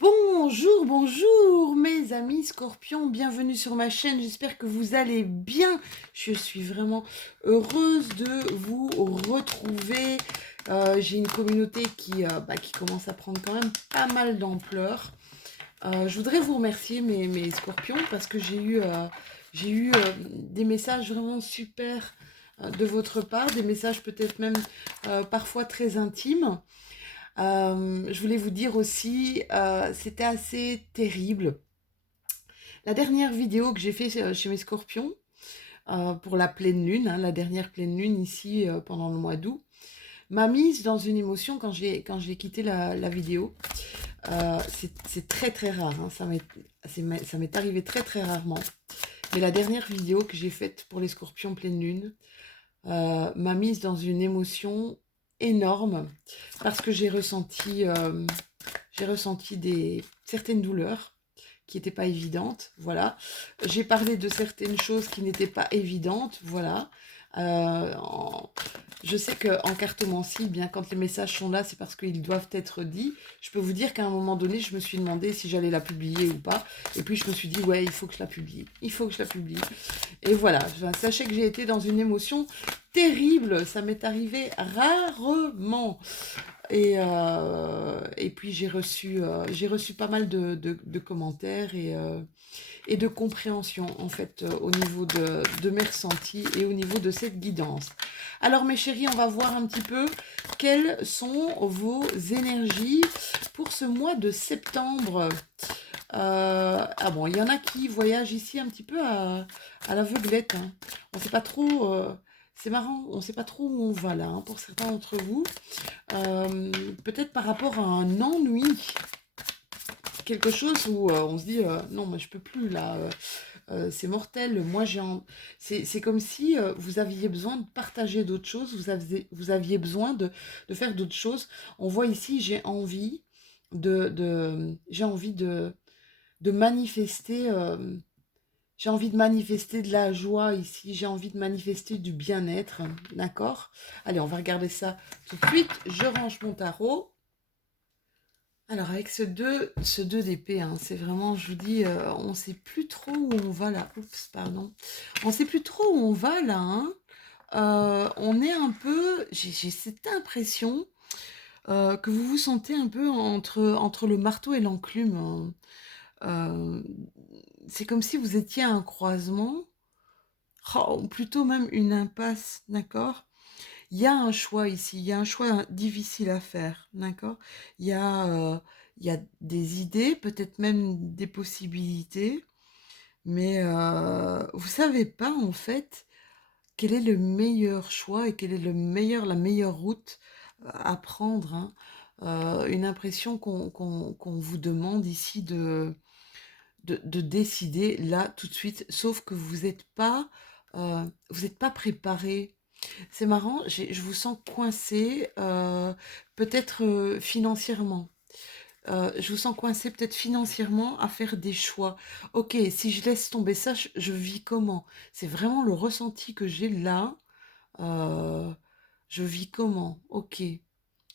Bonjour, bonjour mes amis scorpions, bienvenue sur ma chaîne, j'espère que vous allez bien. Je suis vraiment heureuse de vous retrouver. J'ai une communauté qui commence à prendre quand même pas mal d'ampleur. Je voudrais vous remercier mes scorpions parce que j'ai eu des messages vraiment super de votre part, des messages peut-être même parfois très intimes. Je voulais vous dire aussi, c'était assez terrible. La dernière vidéo que j'ai fait chez mes scorpions, pour la pleine lune, hein, la dernière pleine lune ici pendant le mois d'août, m'a mise dans une émotion quand j'ai quitté la vidéo. C'est très très rare, hein, ça m'est arrivé très très rarement. Mais la dernière vidéo que j'ai faite pour les scorpions pleine lune m'a mise dans une émotion énorme parce que j'ai ressenti certaines douleurs qui n'étaient pas évidentes, voilà. J'ai parlé de certaines choses qui n'étaient pas évidentes, voilà. Euh, en- je sais qu'en cartomancie, bien quand les messages sont là, c'est parce qu'ils doivent être dits. Je peux vous dire qu'à un moment donné, je me suis demandé si j'allais la publier ou pas. Et puis je me suis dit, ouais, il faut que je la publie. Il faut que je la publie. Et voilà, sachez que j'ai été dans une émotion terrible. Ça m'est arrivé rarement. Et puis j'ai reçu pas mal de commentaires et de compréhension en fait au niveau de mes ressentis et au niveau de cette guidance. Alors mes chéris, on va voir un petit peu quelles sont vos énergies pour ce mois de septembre. Ah bon, il y en a qui voyagent ici un petit peu à l'aveuglette, hein. On sait pas trop, c'est marrant, on sait pas trop où on va là, hein, pour certains d'entre vous. Peut-être par rapport à un ennui, quelque chose où on se dit non, mais je peux plus là, c'est mortel. Moi, c'est comme si vous aviez besoin de partager d'autres choses, vous aviez besoin de faire d'autres choses. On voit ici, j'ai envie de manifester. J'ai envie de manifester de la joie ici, j'ai envie de manifester du bien-être, d'accord? Allez, on va regarder ça tout de suite. Je range mon tarot. Alors avec ce deux d'épée, hein, c'est vraiment, je vous dis, on ne sait plus trop où on va là. Oups, pardon. On ne sait plus trop où on va là, hein. On est un peu, j'ai cette impression que vous vous sentez un peu entre le marteau et l'enclume, hein. Euh, c'est comme si vous étiez à un croisement, ou plutôt même une impasse, d'accord? Il y a un choix ici, il y a un choix difficile à faire, d'accord? Il y a, euh, il y a des idées, peut-être même des possibilités, mais vous savez pas en fait quel est le meilleur choix et quelle est la meilleure route à prendre, hein. Une impression qu'on vous demande ici de décider là tout de suite, sauf que vous n'êtes pas préparé. C'est marrant, je vous sens coincé, peut-être financièrement. Je vous sens coincé peut-être financièrement à faire des choix. Ok, si je laisse tomber ça, je vis comment? C'est vraiment le ressenti que j'ai là. Euh, je vis comment? Ok.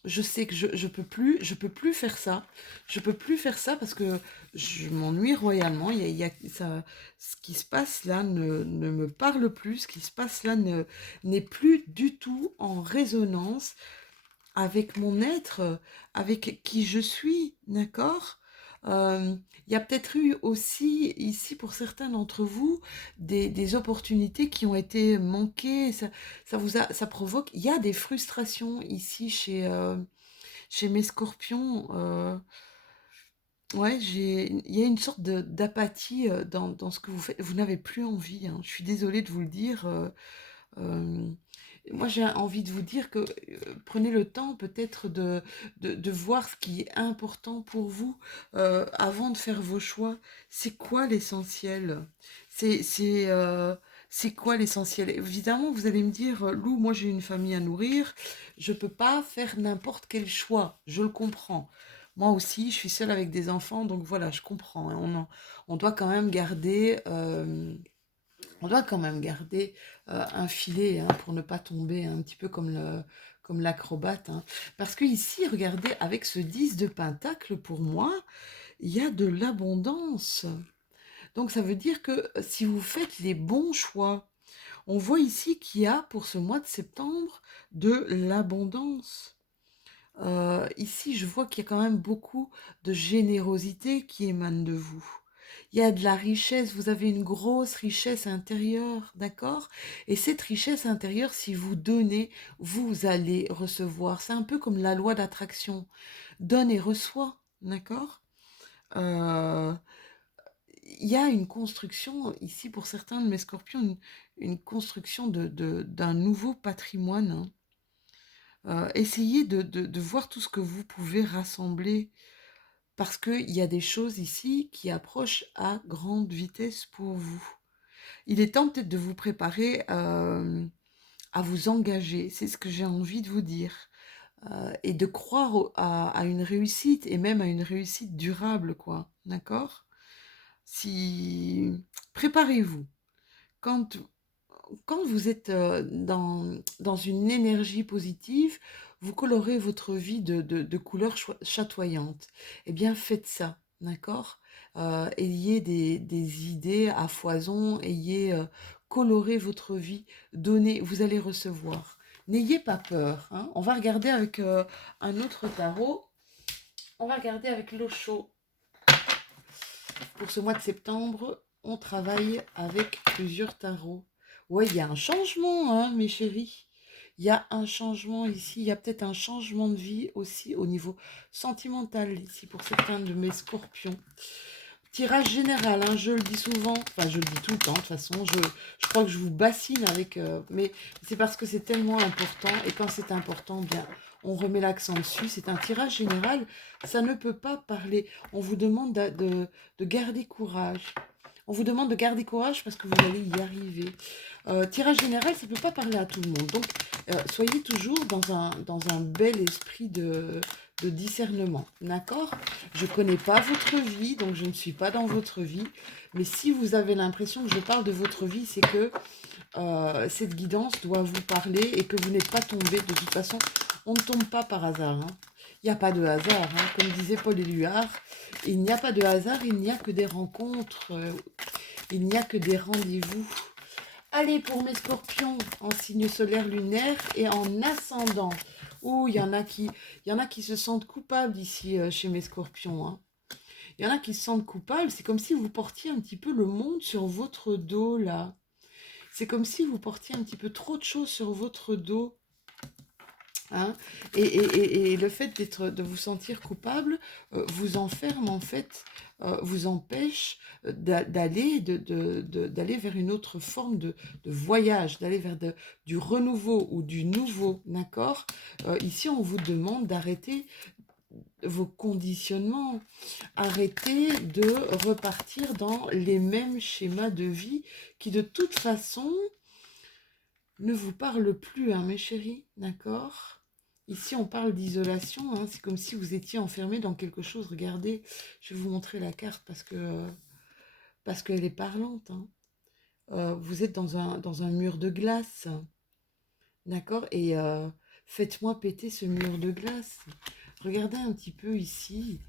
Je sais que je peux plus faire ça. Je peux plus faire ça parce que je m'ennuie royalement. Ce qui se passe là ne me parle plus. Ce qui se passe là n'est plus du tout en résonance avec mon être, avec qui je suis, d'accord? Il y a peut-être eu aussi ici pour certains d'entre vous des opportunités qui ont été manquées. Ça provoque. Il y a des frustrations ici chez mes scorpions. Ouais, il y a une sorte d'apathie dans ce que vous faites. Vous n'avez plus envie, hein. Je suis désolée de vous le dire. Euh, Moi, j'ai envie de vous dire que prenez le temps peut-être de voir ce qui est important pour vous avant de faire vos choix. C'est quoi l'essentiel? C'est c'est euh, c'est quoi l'essentiel? Évidemment, vous allez me dire, Lou, moi j'ai une famille à nourrir, je peux pas faire n'importe quel choix. Je le comprends. Moi aussi, je suis seule avec des enfants, donc voilà, je comprends, hein. On doit quand même garder. On doit quand même garder un filet, hein, pour ne pas tomber un petit peu comme l'acrobate, hein. Parce que ici, regardez, avec ce 10 de pentacle, pour moi, il y a de l'abondance. Donc ça veut dire que si vous faites les bons choix, on voit ici qu'il y a pour ce mois de septembre de l'abondance. Ici, je vois qu'il y a quand même beaucoup de générosité qui émane de vous. Il y a de la richesse, vous avez une grosse richesse intérieure, d'accord? Et cette richesse intérieure, si vous donnez, vous allez recevoir. C'est un peu comme la loi d'attraction. Donne et reçois, d'accord? Euh, il y a une construction, ici pour certains de mes scorpions, une construction d'un nouveau patrimoine, hein. Essayez de voir tout ce que vous pouvez rassembler, parce qu'il y a des choses ici qui approchent à grande vitesse pour vous. Il est temps peut-être de vous préparer à vous engager, c'est ce que j'ai envie de vous dire, et de croire à une réussite, et même à une réussite durable, quoi, d'accord? Si... Préparez-vous. Quand quand vous êtes dans une énergie positive, vous colorez votre vie de couleurs chatoyantes. Eh bien, faites ça, d'accord? Ayez des idées à foison, colorez votre vie, donnez, vous allez recevoir. N'ayez pas peur, hein. On va regarder avec un autre tarot. On va regarder avec l'Osho. Pour ce mois de septembre, on travaille avec plusieurs tarots. Ouais, il y a un changement, hein, mes chéris. Il y a un changement ici. Il y a peut-être un changement de vie aussi au niveau sentimental ici pour certains de mes scorpions. Tirage général, hein, je le dis souvent, enfin je le dis tout le temps de toute façon, je crois que je vous bassine avec, mais c'est parce que c'est tellement important, et quand c'est important, bien, on remet l'accent dessus. C'est un tirage général, ça ne peut pas parler. On vous demande de garder courage. On vous demande de garder courage parce que vous allez y arriver. Tirage général, ça ne peut pas parler à tout le monde. Donc, soyez toujours dans un bel esprit de discernement. D'accord? Je ne connais pas votre vie, donc je ne suis pas dans votre vie. Mais si vous avez l'impression que je parle de votre vie, c'est que cette guidance doit vous parler et que vous n'êtes pas tombé. De toute façon, on ne tombe pas par hasard, hein. Il n'y a pas de hasard, hein. Comme disait Paul Éluard, il n'y a pas de hasard, il n'y a que des rencontres, il n'y a que des rendez-vous. Allez, pour mes scorpions, en signe solaire lunaire et en ascendant. Ouh, il y en a qui se sentent coupables ici chez mes scorpions, hein. Il y en a qui se sentent coupables, c'est comme si vous portiez un petit peu le monde sur votre dos, là. C'est comme si vous portiez un petit peu trop de choses sur votre dos, hein. Et le fait de vous sentir coupable vous enferme en fait, vous empêche d'aller vers une autre forme de voyage, d'aller vers du renouveau ou du nouveau, d'accord? Ici, on vous demande d'arrêter vos conditionnements, arrêter de repartir dans les mêmes schémas de vie qui de toute façon ne vous parlent plus, hein, mes chéris, d'accord? Ici, on parle d'isolation, hein, c'est comme si vous étiez enfermé dans quelque chose. Regardez, je vais vous montrer la carte parce qu'elle est parlante, hein. Vous êtes dans un mur de glace, d'accord? Et faites-moi péter ce mur de glace. Regardez un petit peu ici.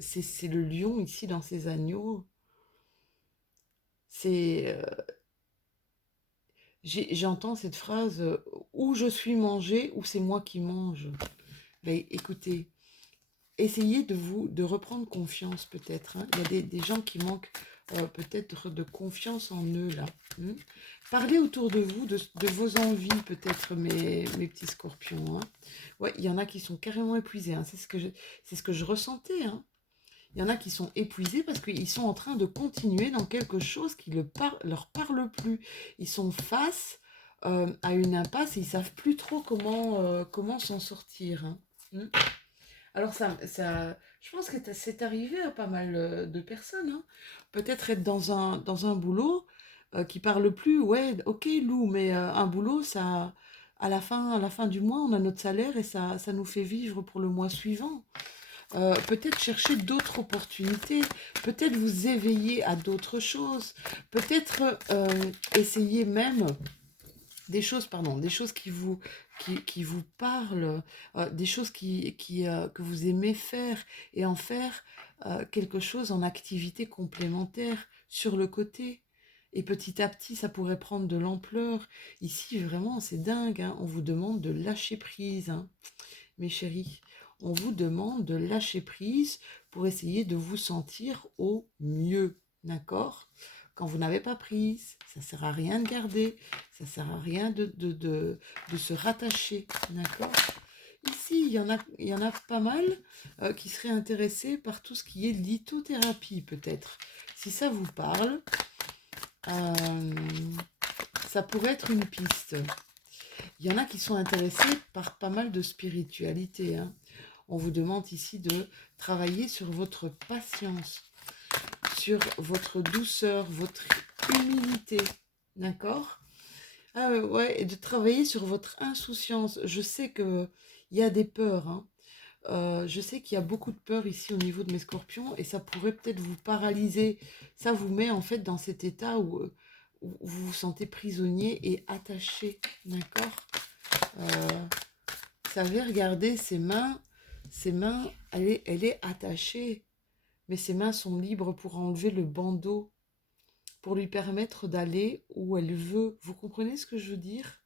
C'est le lion ici dans ses agneaux. C'est... j'entends cette phrase où je suis mangé, ou c'est moi qui mange. Ben, écoutez, essayez de reprendre confiance peut-être, hein. Il y a des gens qui manquent peut-être de confiance en eux là, hein. Parlez autour de vous de vos envies peut-être, mes petits scorpions, hein. Ouais, il y en a qui sont carrément épuisés, hein. C'est ce que je ressentais, hein. Il y en a qui sont épuisés parce qu'ils sont en train de continuer dans quelque chose qui ne leur parle plus. Ils sont face à une impasse et ils ne savent plus trop comment s'en sortir, hein. Hmm. Alors je pense que c'est arrivé à pas mal de personnes, hein. Peut-être être dans un boulot qui parle plus. Ouais, ok Lou, mais un boulot, ça, à la fin du mois, on a notre salaire et ça nous fait vivre pour le mois suivant. Peut-être chercher d'autres opportunités, peut-être vous éveiller à d'autres choses, peut-être essayer même des choses qui vous parlent, des choses que vous aimez faire et en faire quelque chose en activité complémentaire sur le côté. Et petit à petit, ça pourrait prendre de l'ampleur. Ici, vraiment, c'est dingue, hein. On vous demande de lâcher prise, hein, mes chéris. On vous demande de lâcher prise pour essayer de vous sentir au mieux, d'accord? Quand vous n'avez pas prise, ça ne sert à rien de garder, ça ne sert à rien de se rattacher, d'accord? Ici, il y en a pas mal qui seraient intéressés par tout ce qui est lithothérapie, peut-être. Si ça vous parle, euh, ça pourrait être une piste. Il y en a qui sont intéressés par pas mal de spiritualité, hein. On vous demande ici de travailler sur votre patience, sur votre douceur, votre humilité, d'accord? Ah ouais, et de travailler sur votre insouciance. Je sais qu'il y a des peurs, hein. Je sais qu'il y a beaucoup de peur ici au niveau de mes scorpions et ça pourrait peut-être vous paralyser. Ça vous met en fait dans cet état où vous vous sentez prisonnier et attaché, d'accord? Vous savez, regardez ses mains, elle est attachée, mais ses mains sont libres pour enlever le bandeau, pour lui permettre d'aller où elle veut. Vous comprenez ce que je veux dire?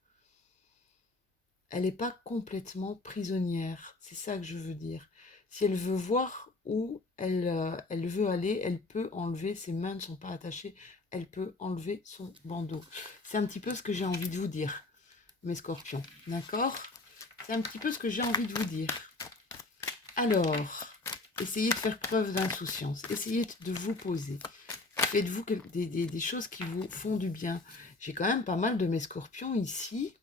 Elle n'est pas complètement prisonnière, c'est ça que je veux dire. Si elle veut voir où elle veut aller, elle peut enlever, ses mains ne sont pas attachées, elle peut enlever son bandeau. C'est un petit peu ce que j'ai envie de vous dire, mes scorpions, d'accord? C'est un petit peu ce que j'ai envie de vous dire. Alors, essayez de faire preuve d'insouciance, essayez de vous poser. Faites-vous des choses qui vous font du bien. J'ai quand même pas mal de mes scorpions ici.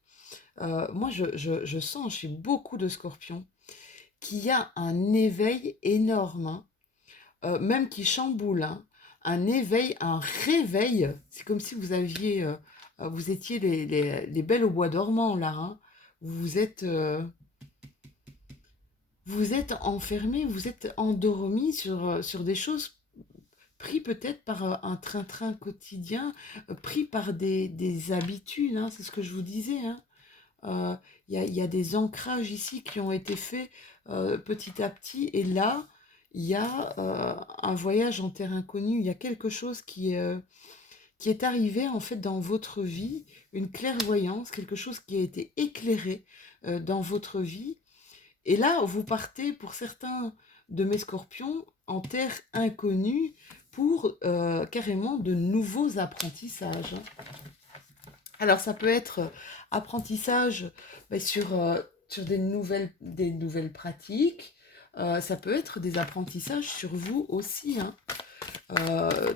Moi, je sens chez beaucoup de scorpions qu'il y a un éveil énorme, hein, même qui chamboule, hein, un éveil, un réveil. C'est comme si vous aviez, vous étiez les belles au bois dormant là, hein. Vous êtes, vous êtes enfermés, vous êtes endormis sur des choses pris peut-être par un train-train quotidien, pris par des habitudes, hein, c'est ce que je vous disais, hein. Il y a des ancrages ici qui ont été faits petit à petit. Et là, il y a un voyage en terre inconnue. Il y a quelque chose qui est arrivé en fait dans votre vie, une clairvoyance, quelque chose qui a été éclairé dans votre vie. Et là, vous partez pour certains de mes scorpions en terre inconnue pour carrément de nouveaux apprentissages, hein. Alors, ça peut être apprentissage sur des nouvelles pratiques. Ça peut être des apprentissages sur vous aussi, hein.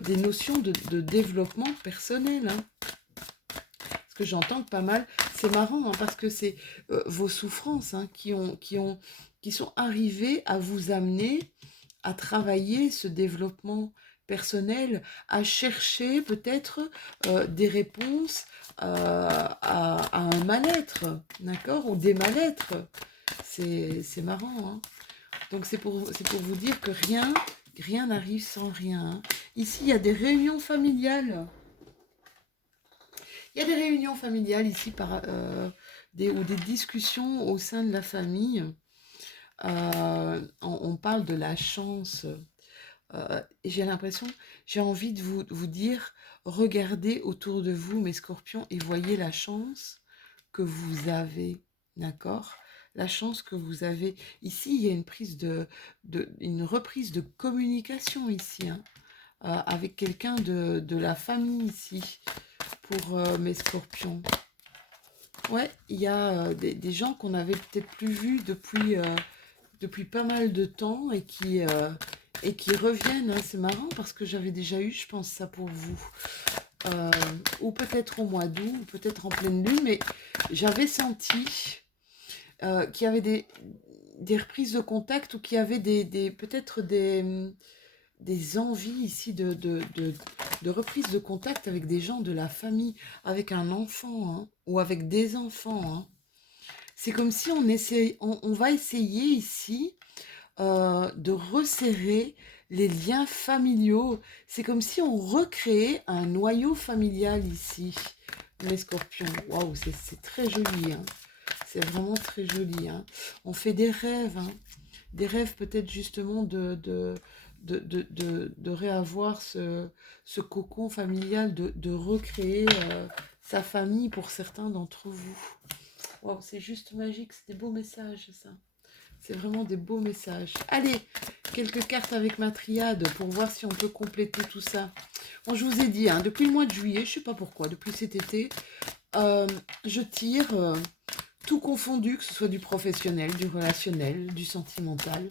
Des notions de développement personnel, hein. Parce que j'entends pas mal. C'est marrant, hein, parce que c'est vos souffrances, hein, qui sont arrivées à vous amener à travailler ce développement personnel, à chercher peut-être des réponses à un mal-être, d'accord? Ou des mal-être. C'est marrant, hein. Donc c'est pour vous dire que rien n'arrive sans rien, hein. Ici, il y a des réunions familiales. Il y a des réunions familiales ici ou des discussions au sein de la famille. On parle de la chance. Et j'ai envie de vous dire, regardez autour de vous, mes scorpions, et voyez la chance que vous avez, d'accord? La chance que vous avez. Ici, il y a une reprise de communication ici, hein, avec quelqu'un de la famille ici, pour mes scorpions. Ouais, il y a des gens qu'on avait peut-être plus vus depuis pas mal de temps et qui reviennent, hein. C'est marrant parce que j'avais déjà eu, je pense, ça pour vous. Ou peut-être au mois d'août, ou peut-être en pleine lune, mais j'avais senti qu'il y avait des reprises de contact ou qu'il y avait peut-être des envies ici de reprise de contact avec des gens de la famille, avec un enfant, hein, ou avec des enfants, hein. C'est comme si on va essayer ici de resserrer les liens familiaux. C'est comme si on recréait un noyau familial ici, mes scorpions. Waouh, c'est très joli, hein. C'est vraiment très joli, hein. On fait des rêves, hein. Des rêves peut-être justement de réavoir ce cocon familial, de recréer sa famille pour certains d'entre vous. Wow, c'est juste magique, c'est des beaux messages ça. C'est vraiment des beaux messages. Allez, quelques cartes avec ma triade pour voir si on peut compléter tout ça. Bon, je vous ai dit, hein, depuis le mois de juillet, je ne sais pas pourquoi, depuis cet été, je tire tout confondu, que ce soit du professionnel, du relationnel, du sentimental,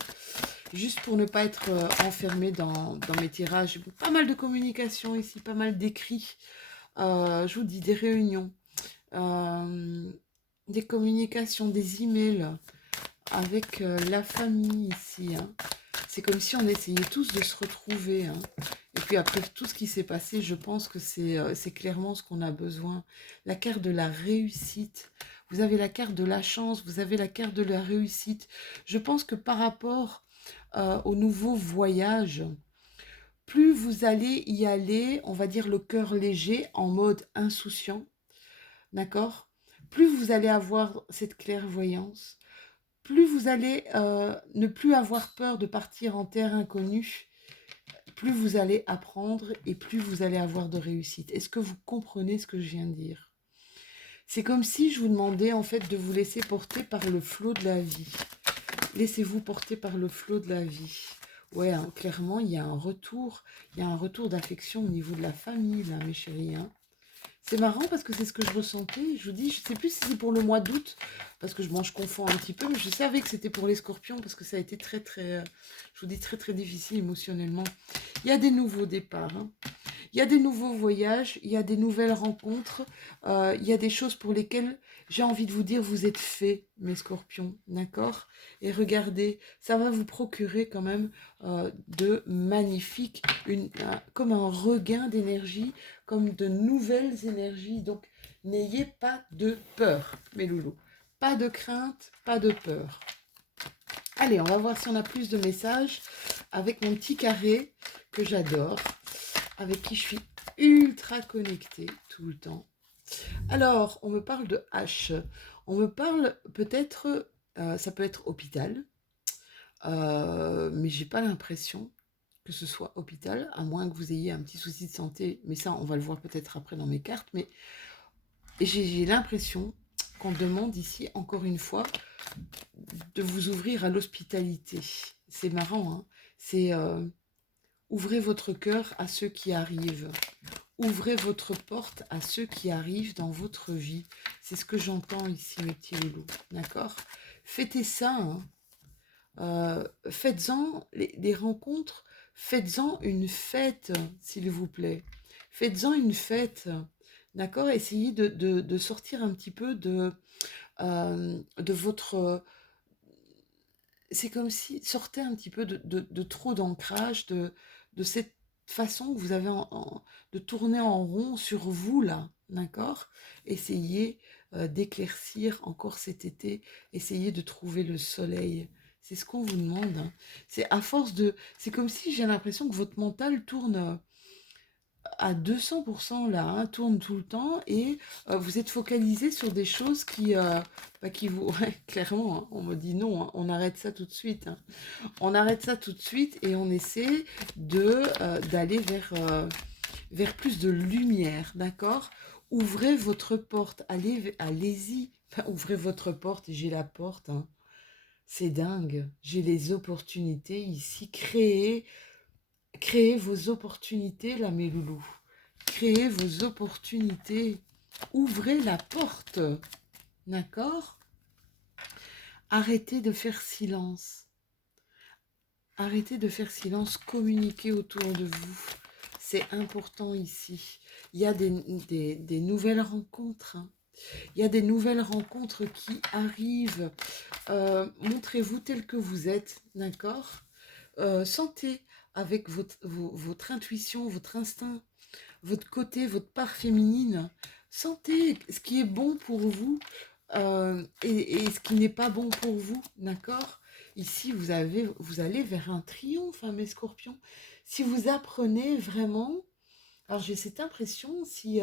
juste pour ne pas être enfermée dans mes tirages. Pas mal de communication ici, pas mal d'écrits. Je vous dis des réunions, des communications, des emails avec la famille ici, hein. C'est comme si on essayait tous de se retrouver, hein. Et puis après tout ce qui s'est passé, je pense que c'est clairement ce qu'on a besoin. La carte de la réussite. Vous avez la carte de la chance, vous avez la carte de la réussite. Je pense que par rapport au nouveau voyage, plus vous allez y aller, on va dire le cœur léger, en mode insouciant, d'accord? Plus vous allez avoir cette clairvoyance, plus vous allez ne plus avoir peur de partir en terre inconnue, plus vous allez apprendre et plus vous allez avoir de réussite. Est-ce que vous comprenez ce que je viens de dire? C'est comme si je vous demandais en fait de vous laisser porter par le flot de la vie. Laissez-vous porter par le flot de la vie. Ouais, hein, clairement, il y a un retour d'affection au niveau de la famille, là, mes chéris, hein. C'est marrant parce que c'est ce que je ressentais. Je vous dis, je ne sais plus si c'est pour le mois d'août, parce que je confonds un petit peu, mais je savais que c'était pour les scorpions, parce que ça a été très, très, je vous dis, très, très difficile émotionnellement. Il y a des nouveaux départs, hein. Il y a des nouveaux voyages, il y a des nouvelles rencontres, il y a des choses pour lesquelles j'ai envie de vous dire, vous êtes faits, mes scorpions, d'accord? Et regardez, ça va vous procurer quand même de magnifiques, comme un regain d'énergie, comme de nouvelles énergies. Donc, n'ayez pas de peur, mes loulous. Pas de crainte, pas de peur. Allez, on va voir si on a plus de messages avec mon petit carré que j'adore, avec qui je suis ultra connectée tout le temps. Alors, on me parle de H. On me parle peut-être, ça peut être hôpital, mais j'ai pas l'impression que ce soit hôpital, à moins que vous ayez un petit souci de santé, mais ça, on va le voir peut-être après dans mes cartes, mais j'ai l'impression qu'on demande ici, encore une fois, de vous ouvrir à l'hospitalité. C'est marrant, hein? C'est ouvrez votre cœur à ceux qui arrivent. Ouvrez votre porte à ceux qui arrivent dans votre vie. C'est ce que j'entends ici, mes petits loulous. D'accord? Fêtez ça, hein. Faites-en les rencontres. Faites-en une fête, s'il vous plaît. Faites-en une fête. D'accord? Essayez de sortir un petit peu de votre... c'est comme si sortez un petit peu de trop d'ancrage, de cette façon que vous avez de tourner en rond sur vous là, d'accord? Essayez d'éclaircir encore cet été, essayez de trouver le soleil. C'est ce qu'on vous demande, hein. C'est à force de... C'est comme si j'ai l'impression que votre mental tourne à 200% là, hein, tourne tout le temps et vous êtes focalisé sur des choses qui vous... Ouais, clairement, hein, on me dit non, hein, on arrête ça tout de suite, hein. On arrête ça tout de suite et on essaie d'aller vers plus de lumière, d'accord? Ouvrez votre porte, allez-y. Enfin, ouvrez votre porte et j'ai la porte, hein. C'est dingue. J'ai les opportunités ici. Créez vos opportunités, là, mes loulous. Créez vos opportunités. Ouvrez la porte. D'accord? Arrêtez de faire silence. Arrêtez de faire silence. Communiquez autour de vous. C'est important ici. Il y a des nouvelles rencontres, hein. Il y a des nouvelles rencontres qui arrivent. Montrez-vous tel que vous êtes. D'accord? Sentez avec votre intuition, votre instinct, votre côté, votre part féminine. Sentez ce qui est bon pour vous et ce qui n'est pas bon pour vous, d'accord? Ici, vous allez vers un triomphe, hein, mes scorpions. Si vous apprenez vraiment, alors j'ai cette impression, si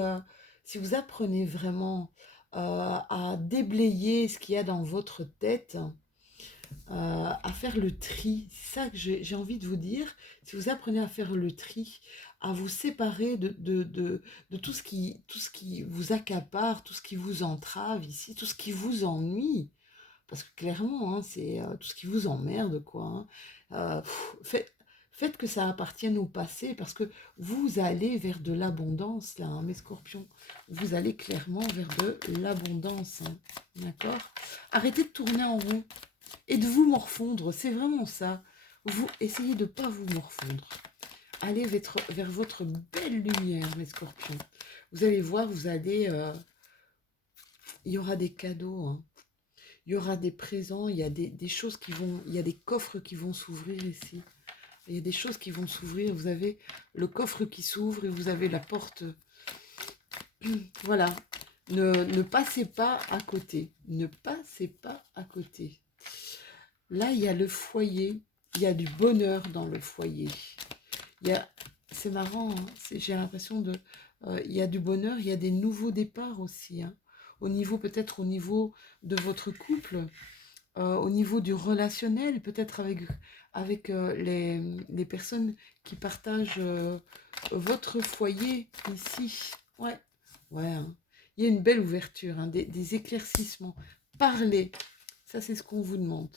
vous apprenez vraiment à déblayer ce qu'il y a dans votre tête, à faire le tri. C'est ça que j'ai envie de vous dire. Si vous apprenez à faire le tri, à vous séparer de tout ce qui vous accapare, tout ce qui vous entrave ici, tout ce qui vous ennuie. Parce que clairement, hein, c'est tout ce qui vous emmerde, quoi. Hein. Faites que ça appartienne au passé, parce que vous allez vers de l'abondance, là, hein, mes scorpions. Vous allez clairement vers de l'abondance, hein, d'accord? Arrêtez de tourner en rond et de vous morfondre, c'est vraiment ça. Vous essayez de ne pas vous morfondre. Allez vers votre belle lumière, mes scorpions. Vous allez voir, il y aura des cadeaux, hein. Il y aura des présents, il y a des choses qui vont, il y a des coffres qui vont s'ouvrir ici. Il y a des choses qui vont s'ouvrir. Vous avez le coffre qui s'ouvre et vous avez la porte. Voilà. Ne passez pas à côté. Ne passez pas à côté. Là, il y a le foyer. Il y a du bonheur dans le foyer. C'est marrant, hein, j'ai l'impression il y a du bonheur, il y a des nouveaux départs aussi, hein. Peut-être au niveau de votre couple, au niveau du relationnel, peut-être avec les personnes qui partagent votre foyer ici. Ouais, ouais, hein. Il y a une belle ouverture, hein, des éclaircissements. Parlez, ça c'est ce qu'on vous demande.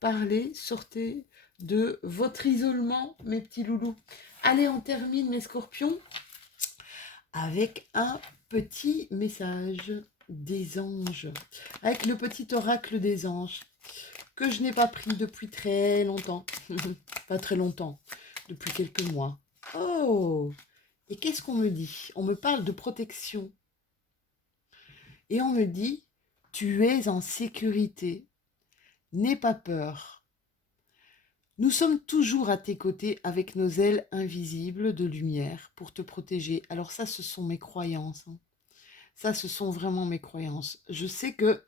Parlez, sortez de votre isolement, mes petits loulous. Allez, on termine, mes scorpions, avec un petit message des anges, avec le petit oracle des anges, que je n'ai pas pris depuis très longtemps. Pas très longtemps, depuis quelques mois. Oh! Et qu'est-ce qu'on me dit? On me parle de protection. Et on me dit, tu es en sécurité. N'aie pas peur. Nous sommes toujours à tes côtés avec nos ailes invisibles de lumière pour te protéger. Alors ça, ce sont mes croyances, hein. Ça, ce sont vraiment mes croyances. Je sais que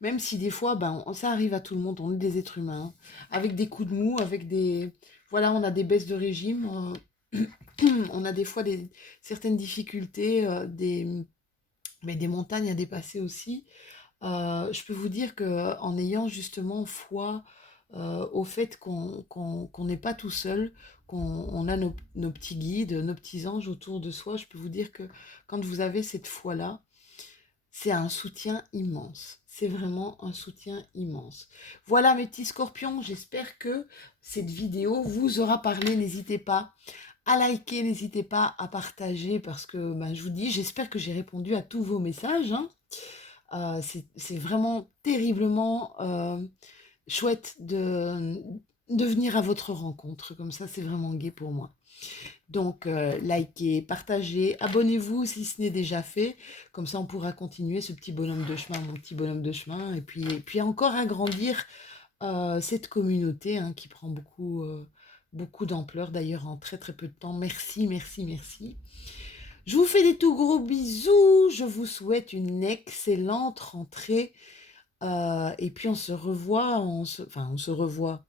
même si des fois, ça arrive à tout le monde, on est des êtres humains, hein, avec des coups de mou, avec des... Voilà, on a des baisses de régime, on a des fois certaines difficultés, mais des montagnes à dépasser aussi. Je peux vous dire qu'en ayant justement foi au fait qu'on n'est pas tout seul, qu'on a nos petits guides, nos petits anges autour de soi, je peux vous dire que quand vous avez cette foi-là, c'est un soutien immense. C'est vraiment un soutien immense. Voilà mes petits scorpions, j'espère que cette vidéo vous aura parlé. N'hésitez pas à liker, n'hésitez pas à partager parce que je vous dis, j'espère que j'ai répondu à tous vos messages, hein. C'est vraiment terriblement chouette de venir à votre rencontre. Comme ça, c'est vraiment gai pour moi. Donc, likez, partagez, abonnez-vous si ce n'est déjà fait. Comme ça, on pourra continuer ce petit bonhomme de chemin, mon petit bonhomme de chemin. Et puis encore agrandir cette communauté, hein, qui prend beaucoup d'ampleur, d'ailleurs, en très très peu de temps. Merci, merci, merci. Je vous fais des tout gros bisous. Je vous souhaite une excellente rentrée. Et puis on se revoit, on se revoit,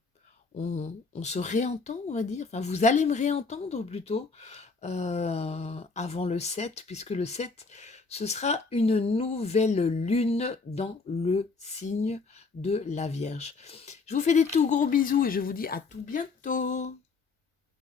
on se réentend, on va dire. Enfin, vous allez me réentendre plutôt avant le 7, puisque le 7, ce sera une nouvelle lune dans le signe de la Vierge. Je vous fais des tout gros bisous et je vous dis à tout bientôt.